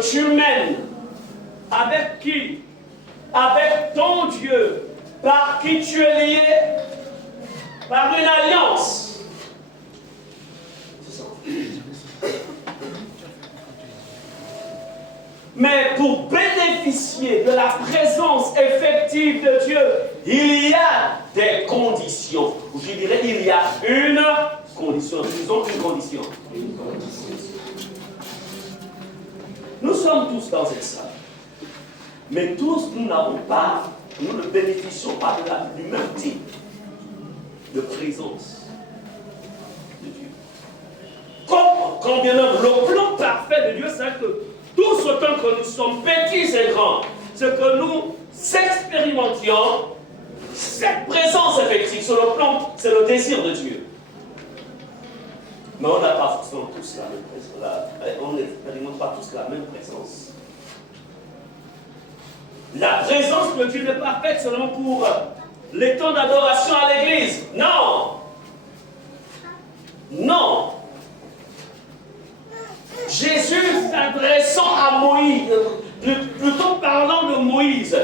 que tu mènes. Avec qui? Avec ton Dieu, par qui tu es lié, par une alliance. C'est ça. Mais pour bénéficier de la présence effective de Dieu, il y a des conditions. Je dirais, il y a une condition. Disons une condition. Nous sommes tous dans cette salle. Mais tous, nous n'avons pas, nous ne bénéficions pas du même type de présence de Dieu. Quand bien même le plan parfait de Dieu, c'est que tout ce temps que nous sommes petits et grands, c'est que nous expérimentions cette présence effective sur le plan, c'est le désir de Dieu. Mais on n'a pas forcément tous la même présence. On n'expérimente pas tous la même présence. La présence de Dieu n'est pas faite seulement pour les temps d'adoration à l'église. Non. Non. Jésus s'adressant à Moïse, plutôt parlant de Moïse,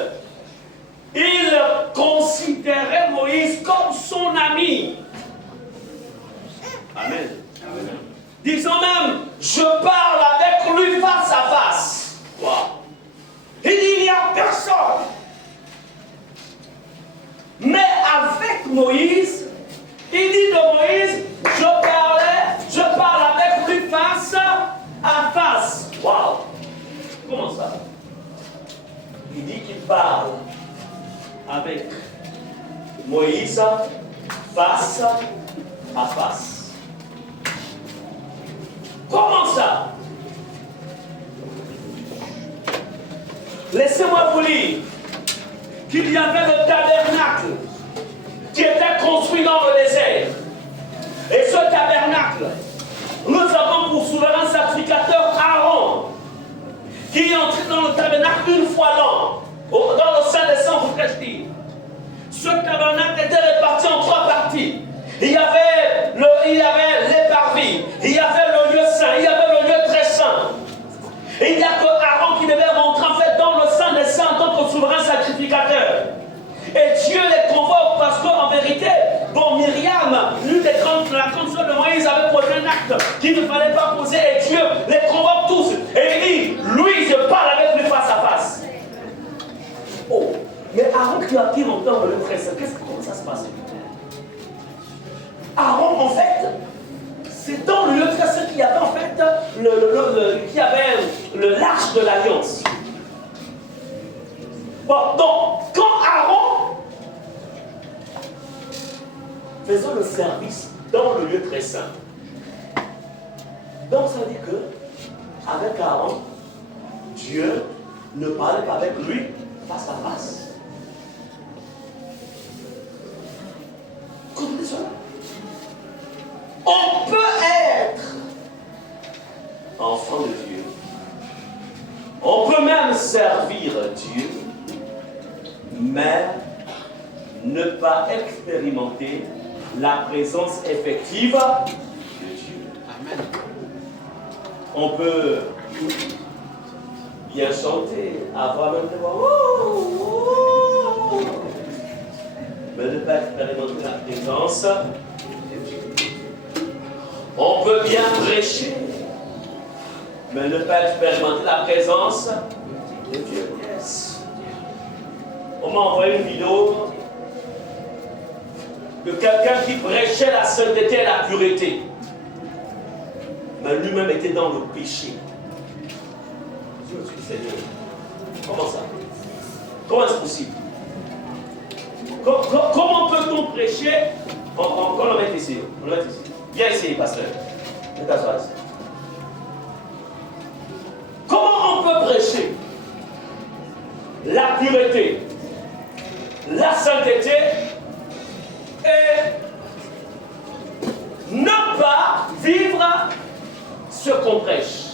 il considérait Moïse comme son ami. Amen. Amen. Disons même, je parle avec lui face à face. Wow. Il dit, il n'y a personne. Mais avec Moïse, il dit de Moïse, je parle avec lui face à face. Waouh! Comment ça? Il dit qu'il parle avec Moïse face à face. Comment ça? Laissez-moi vous lire qu'il y avait le tabernacle qui était construit dans le désert. Et ce tabernacle, nous avons pour souverain sacrificateur Aaron, qui est entré dans le tabernacle une fois l'an, dans le Saint-Saint, vous pourrez dire. Ce tabernacle était réparti en trois parties. Il y avait les parvis, il y avait le lieu saint, il y avait le lieu très saint. Et il n'y a que Aaron qui devait rentrer en fait dans le Saint des Saints en tant que souverain sacrificateur. Et Dieu les convoque parce qu'en vérité, bon, Myriam, l'une des grandes, la grande sœur de Moïse, avait posé un acte qu'il ne fallait pas poser et Dieu les convoque tous. Et il dit, lui, je parle avec lui face à face. Oh, mais Aaron qui rentre dans le presse, comment ça se passe? Aaron, en fait, c'est dans le lieu très saint qu'il y avait en fait l'arche de l'alliance. Bon, donc, quand Aaron faisait le service dans le lieu très saint, donc ça veut dire que avec Aaron, Dieu ne parlait pas avec lui face à face. Comprenez cela? On peut être enfant de Dieu. On peut même servir Dieu, mais ne pas expérimenter la présence effective de Dieu. Amen. On peut bien chanter, avoir même des voix, mais ne pas expérimenter la présence de Dieu. On peut bien prêcher, mais ne pas expérimenter la présence de Dieu. Yes. On m'a envoyé une vidéo de quelqu'un qui prêchait la sainteté et la pureté, mais lui-même était dans le péché. Je me suis dit, Seigneur, comment ça? Comment est-ce possible? Comment peut-on prêcher? On le met ici. On le met ici. Viens ici, pasteur. Viens t'asseoir ici. Comment on peut prêcher la pureté, la sainteté et ne pas vivre ce qu'on prêche?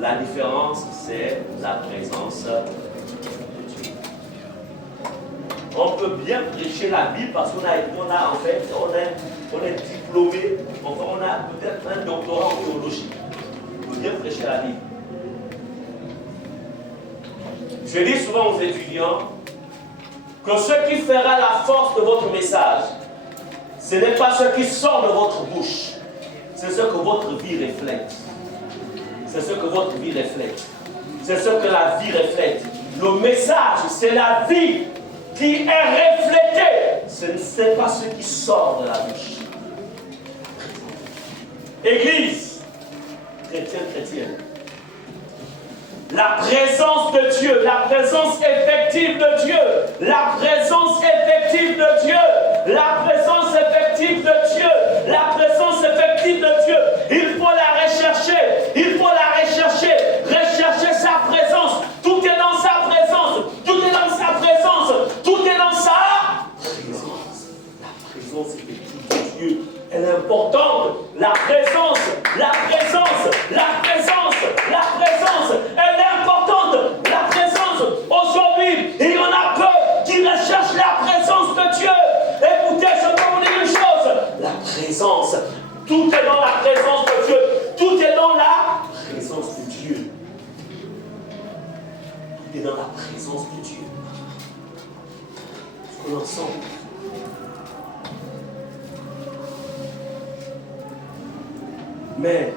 La différence, c'est la présence de Dieu. On peut bien prêcher la Bible parce qu'on est diplômé, enfin on a peut-être un doctorat en théologie. viens prêcher la Bible. Je dis souvent aux étudiants que ce qui fera la force de votre message, ce n'est pas ce qui sort de votre bouche, c'est ce que votre vie reflète. C'est ce que votre vie reflète. C'est ce que la vie reflète. Le message, c'est la vie qui est reflétée. Ce n'est pas ce qui sort de la bouche. Église, chrétienne. La présence de Dieu, la présence effective de Dieu, la présence effective de Dieu, la présence effective de Dieu, la présence effective de Dieu. Il faut la rechercher, il faut la rechercher, rechercher sa présence. Tout est dans sa présence, tout est dans sa présence, tout est dans sa présence. La présence effective de Dieu, elle est importante. La présence, la présence, la présence, la présence, elle est importante. La présence, aujourd'hui, il y en a peu qui recherchent la présence de Dieu. Écoutez, je peux vous dire une chose. La présence, tout est dans la présence de Dieu. Tout est dans la présence de Dieu. Tout est dans la présence de Dieu. Est-ce qu'on est ensemble? Mais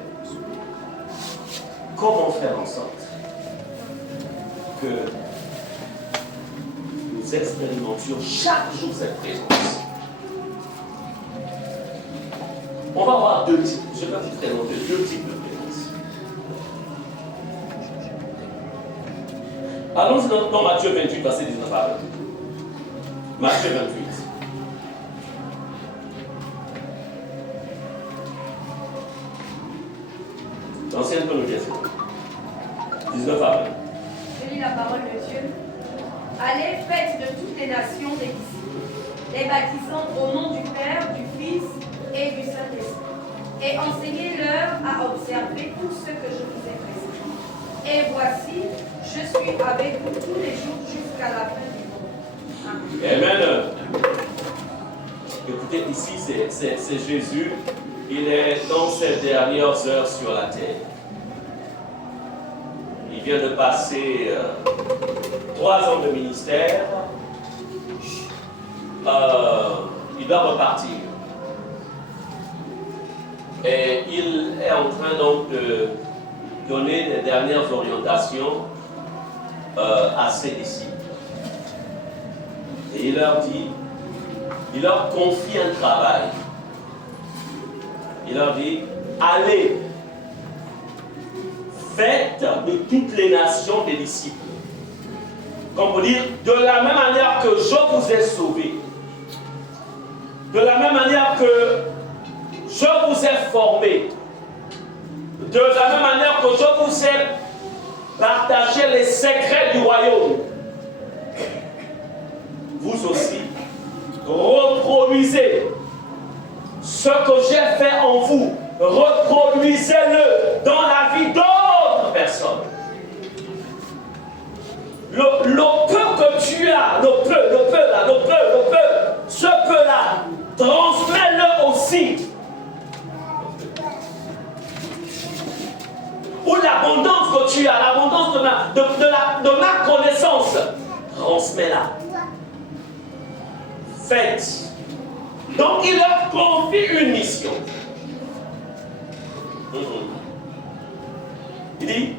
comment faire en sorte que nous expérimentions chaque jour cette présence? On va voir deux types. Je vais vous présenter deux types de présence. Allons-y dans Matthieu 28, verset 19 à 20. Matthieu 28. L'ancienne colonisation. 19 à 20. Je lis la parole de Dieu. Allez, faites de toutes les nations des disciples, les baptisant au nom du Père, du Fils et du Saint-Esprit, et enseignez-leur à observer tout ce que je vous ai prescrit. Et voici, je suis avec vous tous les jours jusqu'à la fin du monde. Amen. Amen. Écoutez, ici, c'est Jésus. Il est dans ses dernières heures sur la terre. Il vient de passer 3 ans de ministère. Il doit repartir. Et il est en train donc de donner les dernières orientations à ses disciples. Et il leur confie un travail. Il leur dit, allez, faites de toutes les nations des disciples. Comme vous dire, de la même manière que je vous ai sauvés, de la même manière que je vous ai formés, de la même manière que je vous ai partagé les secrets du royaume, vous aussi, reproduisez ce que j'ai fait en vous, reproduisez-le dans la vie d'autres personnes. Le peu que tu as, le peu, ce peu-là, transmets-le aussi. Ou l'abondance que tu as, l'abondance de ma connaissance, transmets-la. Faites. Donc il leur confie une mission. Il dit,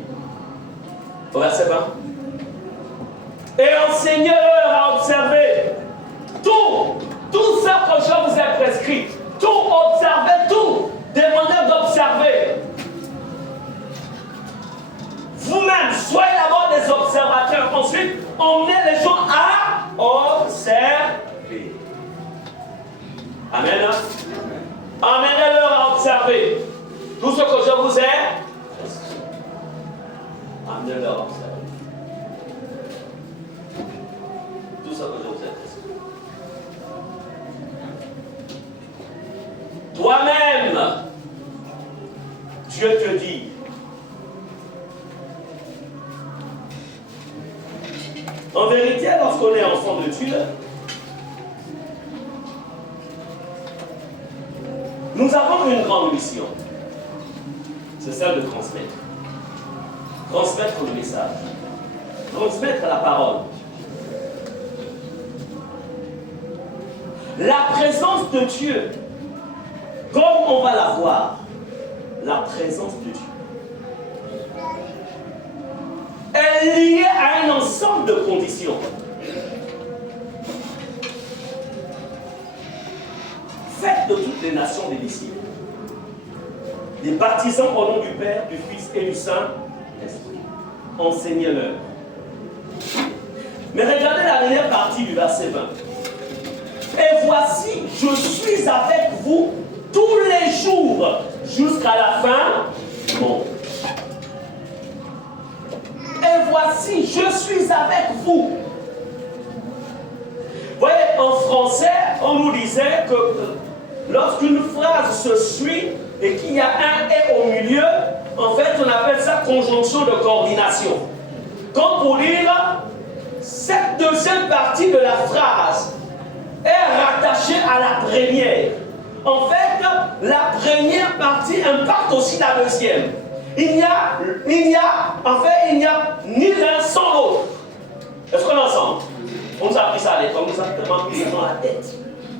au verset 20, et enseignez-leur à observer tout ce que je vous ai prescrit. Tout, observez tout. Demandez d'observer. Vous-même, soyez d'abord des observateurs. Ensuite, emmenez les gens à observer. Amen. Amenez-leur à observer tout ce que je vous ai prescrit. Amenez-leur à observer. Tout ce que je vous ai prescrit. Toi-même, Dieu te dit, en vérité, lorsqu'on est enfant de Dieu, nous avons une grande mission. C'est celle de transmettre. transmettre le message, transmettre la parole. La présence de Dieu, comme on va la voir, la présence de Dieu est liée à un ensemble de conditions. Faites de toutes les nations des disciples, les baptisant au nom du Père, du Fils et du Saint-Esprit. Enseignez-leur. Mais regardez la dernière partie du verset 20. Et voici, je suis avec vous tous les jours jusqu'à la fin du monde. Et voici, je suis avec vous. Vous voyez, en français, on nous disait que lorsqu'une phrase se suit et qu'il y a un « et » au milieu, en fait, on appelle ça conjonction de coordination. Comme pour dire, cette deuxième partie de la phrase est rattachée à la première. En fait, la première partie impacte aussi la deuxième. Il n'y a ni l'un sans l'autre. Est-ce qu'on est ensemble? On nous a appris ça à l'école, on nous a tellement mis ça dans la tête.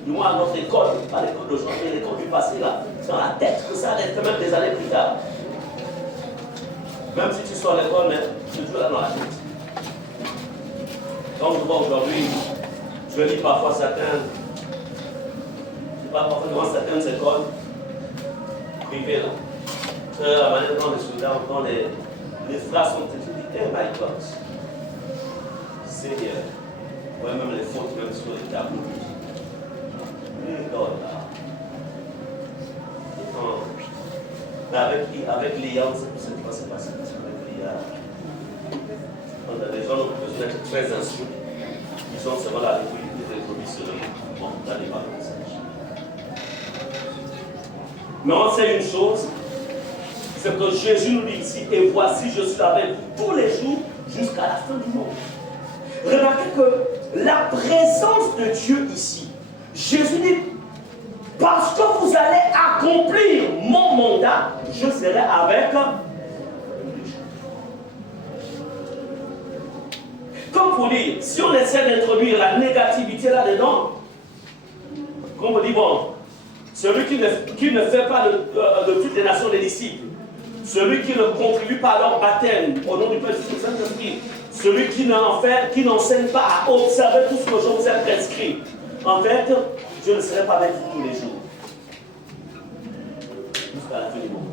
Du moins à notre école, pas l'école d'aujourd'hui, mais l'école du passé là, dans la tête, que ça reste même des années plus tard. Même si tu sors à l'école, mais tu es toujours là dans la tête. Quand je vois aujourd'hui, je lis parfois certaines écoles privées là. La manière dont les soldats, dont les phrases sont écrites, oh my God. Seigneur. Ouais, même les fautes, même sur les tableaux. Mais avec l'IA, on ne sait pas ce qui s'est passé. Avec l'IA, les gens ont besoin d'être très instruits. Ils ont seulement la révolutionnerie. Bon, ça n'est pas le message. Mais on sait une chose, c'est que Jésus nous dit ici, et voici, je suis avec vous tous les jours jusqu'à la fin du monde. Remarquez que la présence de Dieu ici, Jésus dit, parce que vous allez accomplir mon mandat, je serai avec vous. Comme pour dire, si on essaie d'introduire la négativité là-dedans, comme on dit, bon, celui qui ne fait pas de toutes les nations des disciples, celui qui ne contribue pas à leur baptême au nom du Père, du Fils et du Saint-Esprit, celui qui n'enseigne pas à observer tout ce que je vous ai prescrit, en fait, je ne serai pas avec vous tous les jours. Jusqu'à la fin du monde.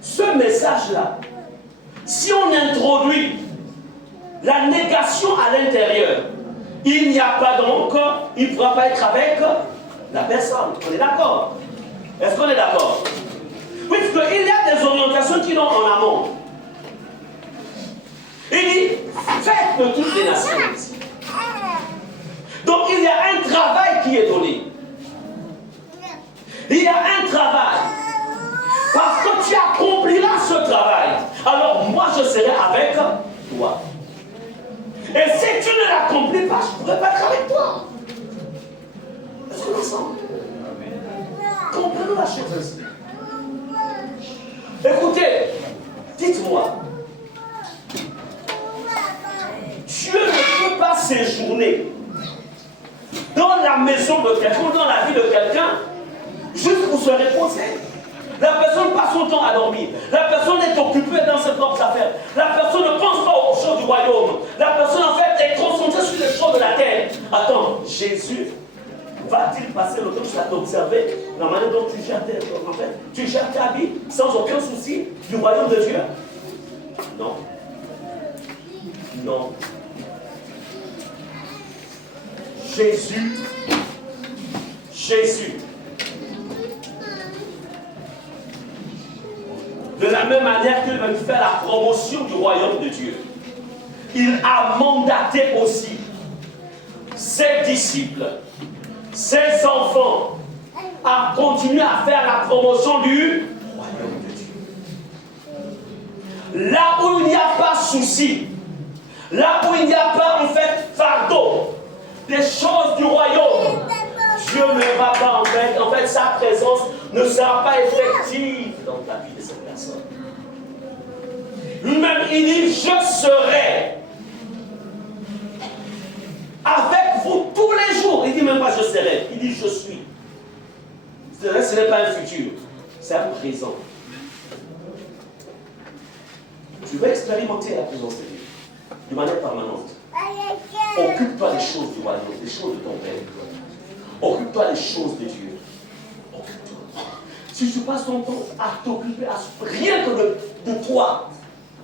Ce message-là, si on introduit la négation à l'intérieur, il n'y a pas donc, il ne pourra pas être avec la personne. On est d'accord? Est-ce qu'on est d'accord? Oui, parce qu'il y a des orientations qui sont en amont. Il dit, faites de toutes les nations. Donc il y a un travail qui est donné. Il y a un travail. Parce que tu accompliras ce travail. Alors moi je serai avec toi. Et si tu ne l'accomplis pas, je ne pourrai pas être avec toi. Est-ce qu'on est ensemble? Comprenons la chose ainsi. Écoutez, dites-moi, Dieu ne peut pas séjourner dans la maison de quelqu'un, dans la vie de quelqu'un, juste pour se reposer. La personne passe son temps à dormir. La personne est occupée dans ses propres affaires. La personne ne pense pas aux choses du royaume. La personne, en fait, est concentrée sur les choses de la terre. Attends, Jésus va-t-il passer le temps à t'observer la manière dont tu gères tu gères ta vie sans aucun souci du royaume de Dieu? Non. Non. Jésus, de la même manière qu'il veut faire la promotion du royaume de Dieu, il a mandaté aussi ses disciples, ses enfants, à continuer à faire la promotion du royaume de Dieu. Là où il n'y a pas souci, là où il n'y a pas en fait fardeau, des choses du royaume, Dieu ne va pas en fait sa présence ne sera pas effective dans ta vie. il dit, je serai avec vous tous les jours. Il dit même pas je serai, il dit je suis. Ce n'est pas un futur, c'est un présent. Tu veux expérimenter la présence de Dieu de manière permanente. Occupe-toi des choses du royaume, des choses de ton Père. Occupe-toi des choses de Dieu. Occupe-toi. Si tu passes ton temps à t'occuper rien que de toi,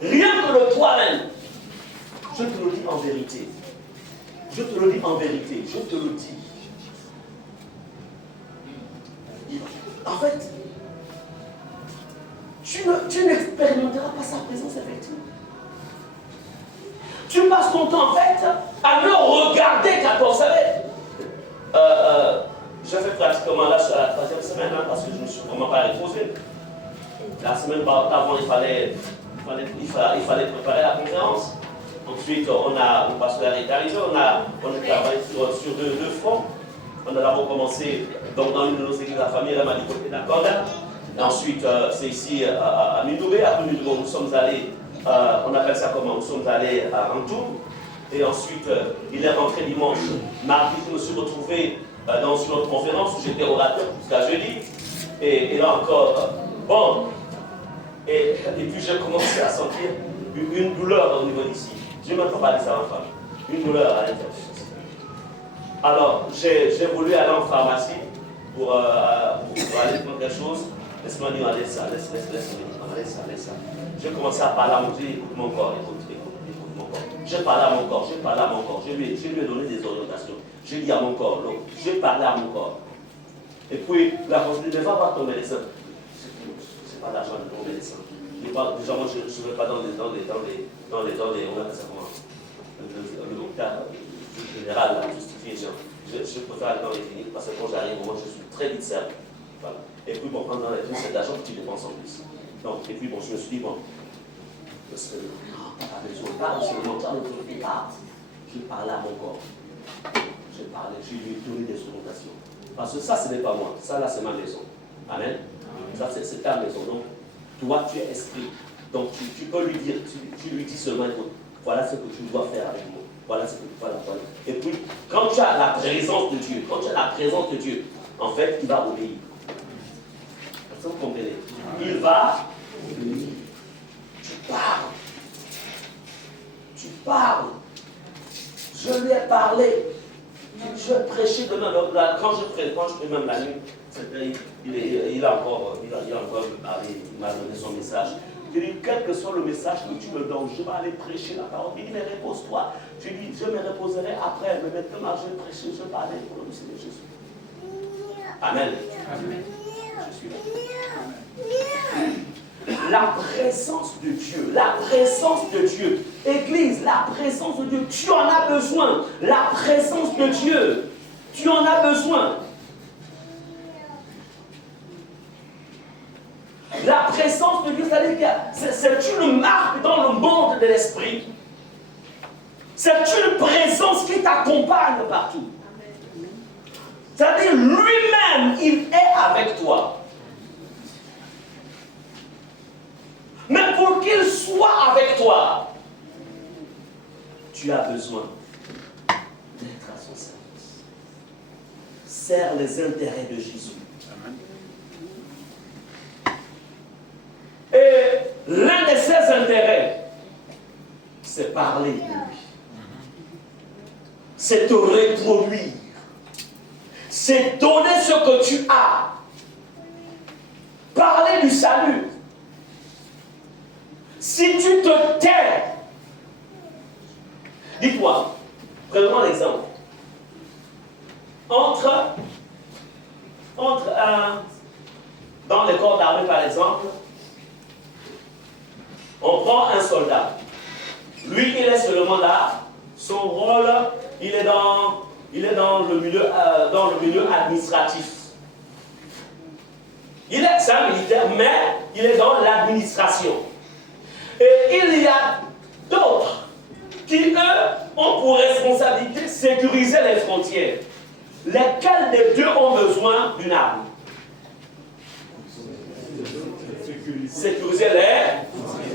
rien que de toi-même, je te le dis en vérité. Je te le dis en vérité, je te le dis. En fait, tu n'expérimenteras pas sa présence effectivement. Tu passes ton temps en fait à ne regarder qu'à toi. Vous savez, je fais pratiquement là sur la 3e semaine hein, parce que je ne me suis vraiment pas reposé. La semaine avant, il fallait préparer la conférence. Ensuite, le pasteur est arrivé, on a travaillé sur deux fronts. On a d'abord commencé dans une de nos églises de la famille, elle m'a dit côté d'accord. Et ensuite, c'est ici à Mindoubé. Après Mindoubé, nous sommes allés, on appelle ça comment? Nous sommes allés à Antoum. Et ensuite, il est rentré dimanche. Mardi, je me suis retrouvé dans une autre conférence où j'étais orateur jusqu'à jeudi. Et là encore, bon. Et puis j'ai commencé à sentir une douleur au niveau d'ici. Je ne m'entends pas dire ça en femme. Une douleur à l'intérieur. Alors, j'ai voulu aller en pharmacie pour aller prendre quelque chose. Laisse-moi dire, allez ça, laisse ça. J'ai commencé à parler à mon Dieu, écoute mon corps, écoute mon corps. J'ai parlé à mon corps. Je lui ai donné des orientations. J'ai dit à mon corps, donc, j'ai parlé à mon corps. Et puis, la conseillère dit, mais va voir ton médecin. Je n'ai pas d'argent de mon médecin. Déjà, moi, je ne vais pas dans les, on appelle ça comment? L'hôpital général, la justifier. Je préfère aller dans les cliniques parce que quand j'arrive, moi, je suis très vite servi. Voilà. Et puis, bon, prendre dans les cliniques, c'est de l'argent que tu dépenses en plus. Donc, et puis, bon, je me suis dit, bon, parce que, je parle seulement, je parlais à mon corps. Je lui ai donné des orientations. Parce que ça, ce n'est pas moi. Ça, là, c'est ma maison. Amen. Ça, c'est ta maison. Donc, toi, tu es esprit. Donc, tu peux lui dire, tu lui dis seulement, voilà ce que tu dois faire avec moi. Voilà ce que tu dois faire. Et puis, quand tu as la présence de Dieu, en fait, il va obéir. Est-ce que vous comprenez? Il va obéir. Tu parles. Je lui ai parlé. Je prêchais demain. Quand je prie même la nuit, il a encore parlé, il m'a donné son message. Je lui ai dit, quel que soit le message que tu me donnes, je vais aller prêcher la parole. Il dit, mais repose-toi. Je lui ai dit, je me reposerai après. Mais maintenant, je vais prêcher, je vais parler pour le Seigneur Jésus. Amen. Amen. Je suis là. La présence de Dieu, Église, la présence de Dieu, tu en as besoin. La présence de Dieu, tu en as besoin. La présence de Dieu, c'est-à-dire que c'est une marque dans le monde de l'esprit. C'est une présence qui t'accompagne partout. C'est-à-dire lui-même, il est avec toi. Mais pour qu'il soit avec toi, tu as besoin d'être à son service. Sers les intérêts de Jésus. Et l'un de ses intérêts, c'est parler de lui. C'est te reproduire. C'est donner ce que tu as. Parler du salut. Si tu te tais, dis-toi, prenons l'exemple. Dans les corps d'armée par exemple, on prend un soldat. Lui, il est seulement là. Son rôle, il est dans le milieu administratif. C'est un militaire, mais il est dans l'administration. Et il y a d'autres qui, eux, ont pour responsabilité sécuriser les frontières. Lesquels des deux ont besoin d'une arme? Sécuriser les frontières.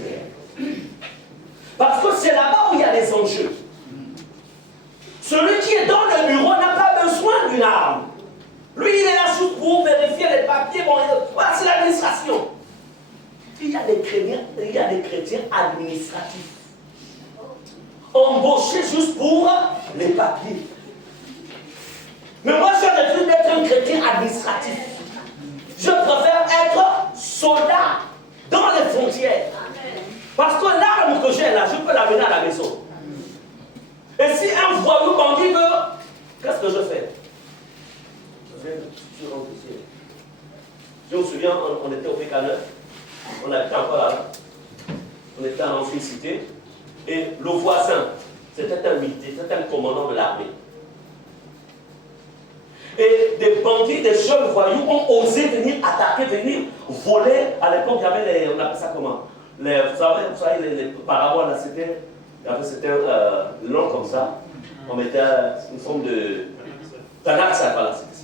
administratif. Embauché juste pour les papiers. Mais moi, je refuse d'être un chrétien administratif. Je préfère être soldat dans les frontières. Parce que l'arme que j'ai là, je peux l'amener à la maison. Et si un voyou bandit veut, qu'est-ce que je fais? Je me souviens, on était au PK9, on habitait encore là, on était en ancienne cité, et le voisin, c'était un militaire, c'était un commandant de l'armée. Et des bandits, des jeunes voyous ont osé venir attaquer, venir voler. À l'époque, il y avait les, on appelle ça comment? Vous savez, les paraboles, là, c'était long comme ça. On mettait une forme de Tanax, voilà, c'était ça.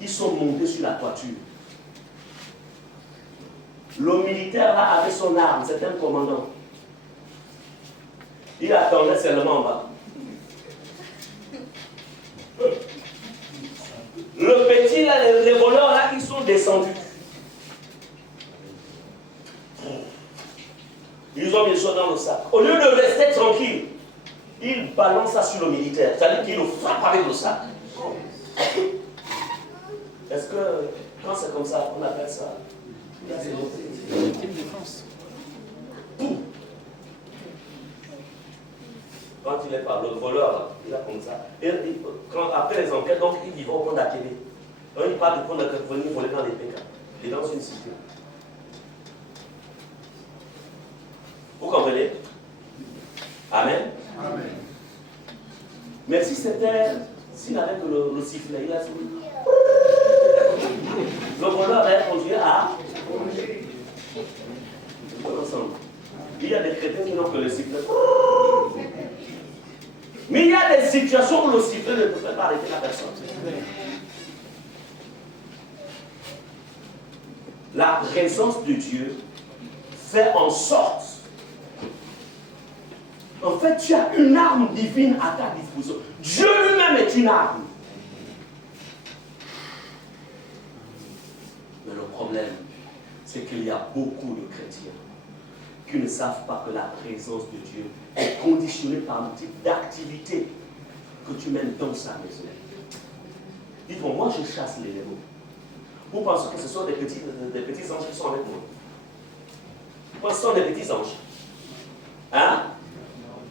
Ils sont montés sur la toiture. Le militaire là avait son arme, c'était un commandant. Il attendait seulement en bas. Le petit là, les voleurs là, ils sont descendus. Ils ont mis ça dans le sac. Au lieu de rester tranquille, ils balancent ça sur le militaire. C'est-à-dire qu'ils le frappent avec le sac. Est-ce que, quand c'est comme ça, on appelle ça légitime défense. Quand il est par le voleur, il a comme ça. Et après les enquêtes, donc, ils vont au compte d'Akébé. Donc, il parle du compte d'Akébé, venir voler dans les PK. Et dans une cité. Vous comprenez? Amen. Amen. Mais si c'était, s'il avait que le sifflet, il a souris. Le voleur va conduire à. Ensemble. Il y a des chrétiens qui n'ont que le sifflet. Mais il y a des situations où le sifflet ne peut pas arrêter la personne. La présence de Dieu fait en sorte. En fait, tu as une arme divine à ta disposition. Dieu lui-même est une arme. Mais le problème, c'est qu'il y a beaucoup de chrétiens qui ne savent pas que la présence de Dieu est conditionnée par le type d'activité que tu mènes dans sa maison. Dites-moi, moi je chasse les démons. Vous pensez que ce sont des petits anges qui sont avec moi? Vous pensez que ce sont des petits anges? Hein?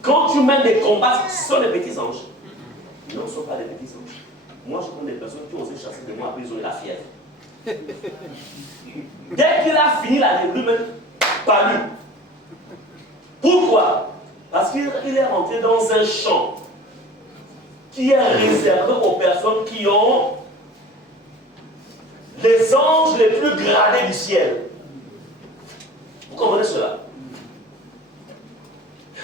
Quand tu mènes des combats, ce sont des petits anges. Non, ce ne sont pas des petits anges. Moi, je connais des personnes qui ont osé chasser de moi, après ils ont eu la fièvre. Dès qu'il a fini la lui-même, pas lui. Pourquoi? Parce qu'il est rentré dans un champ qui est réservé aux personnes qui ont les anges les plus gradés du ciel. Vous comprenez cela?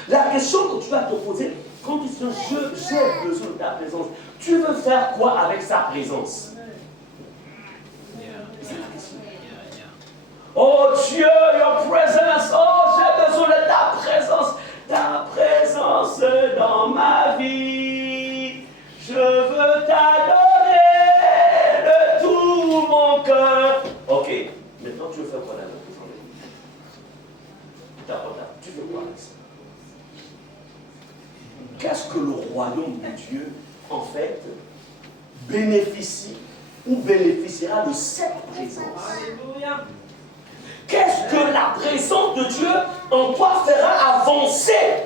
La question que tu vas te poser, quand tu dis j'ai besoin de ta présence, tu veux faire quoi avec sa présence? C'est la question. Oh Dieu, your presence, oh j'ai besoin de ta présence dans ma vie. Je veux t'adorer de tout mon cœur. Ok, maintenant tu veux faire quoi avec ta présence? Tu veux quoi avec ça? Qu'est-ce que le royaume de Dieu, en fait, bénéficie ou bénéficiera de cette présence? Alléluia. Qu'est-ce que la présence de Dieu en toi fera avancer?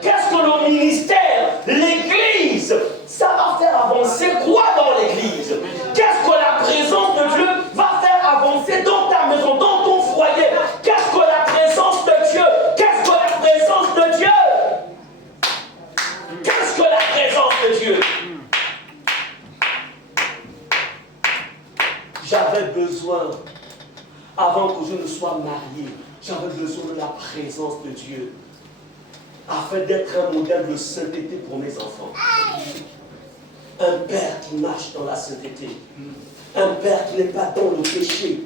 Qu'est-ce que le ministère, l'Église, ça va faire avancer quoi dans l'Église? Qu'est-ce que la présence de Dieu va faire avancer dans ta maison, dans ton foyer? Qu'est-ce que la présence de Dieu? Qu'est-ce que la présence de Dieu? Qu'est-ce que la présence de Dieu? J'avais besoin, avant que je ne sois marié, j'avais besoin de la présence de Dieu, afin d'être un modèle de sainteté pour mes enfants. Un père qui marche dans la sainteté, un père qui n'est pas dans le péché.